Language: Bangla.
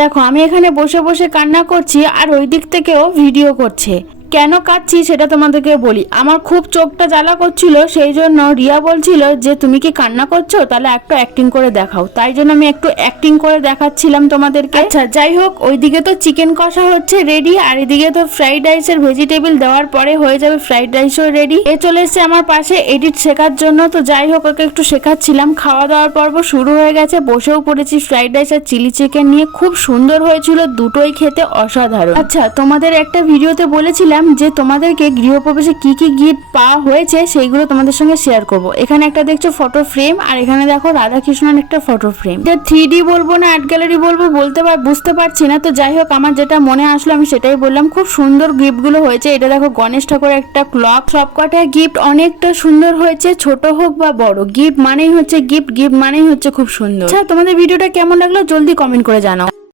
দেখো আমি এখানে বসে বসে কান্না করছি আর ওই দিক থেকেও ভিডিও করছে। কেন কাঁদছি সেটা তোমাদেরকে বলি। আমার খুব চোখটা জ্বালা করছিল, সেই জন্য রিয়া বলছিল যে তুমি কি কান্না করছো, তাহলে একটু অ্যাক্টিং করে দেখাও। তাই জন্য আমি একটু অ্যাক্টিং করে দেখাচ্ছিলাম তোমাদেরকে। আচ্ছা যাই হোক, ওইদিকে তো চিকেন কষা হচ্ছে রেডি, আর এদিকে তো ফ্রাইড রাইসের ভেজিটেবল দেওয়ার পরে হয়ে যাবে ফ্রাইড রাইসও রেডি। এ চলে এসছে আমার পাশে এডিট শেখার জন্য। তো যাই হোক, ওকে একটু শেখাচ্ছিলাম। খাওয়া দাওয়ার পর্ব শুরু হয়ে গেছে, বসেও পড়েছি ফ্রাইড রাইস আর চিলি চিকেন নিয়ে। খুব সুন্দর হয়েছিল, দুটোই খেতে অসাধারণ। আচ্ছা তোমাদের একটা ভিডিওতে বলেছিলাম যে তোমাদেরকে গৃহপ্রবেশে কি কি গিফট পাওয়া হয়েছে সেইগুলো তোমাদের সঙ্গে শেয়ার করব। এখানে একটা দেখছো ফটো ফ্রেম, আর এখানে দেখো রাধা কৃষ্ণের একটা ফটো ফ্রেম। এটা 3D বলবো না আর্ট গ্যালারি বলবো বুঝতে পারছি না। তো যাই হোক, আমার যেটা মনে আসলো আমি সেটাই বললাম। খুব সুন্দর গিফট গুলো হয়েছে। এটা দেখো গণেশ ঠাকুরের একটা ক্লক। সবকটা গিফট অনেকটা সুন্দর হয়েছে, ছোট হোক বা বড়, গিফট মানেই হচ্ছে গিফট, গিফট মানেই হচ্ছে খুব সুন্দর। আচ্ছা তোমাদের ভিডিওটা কেমন লাগলো জলদি কমেন্ট করে জানাও।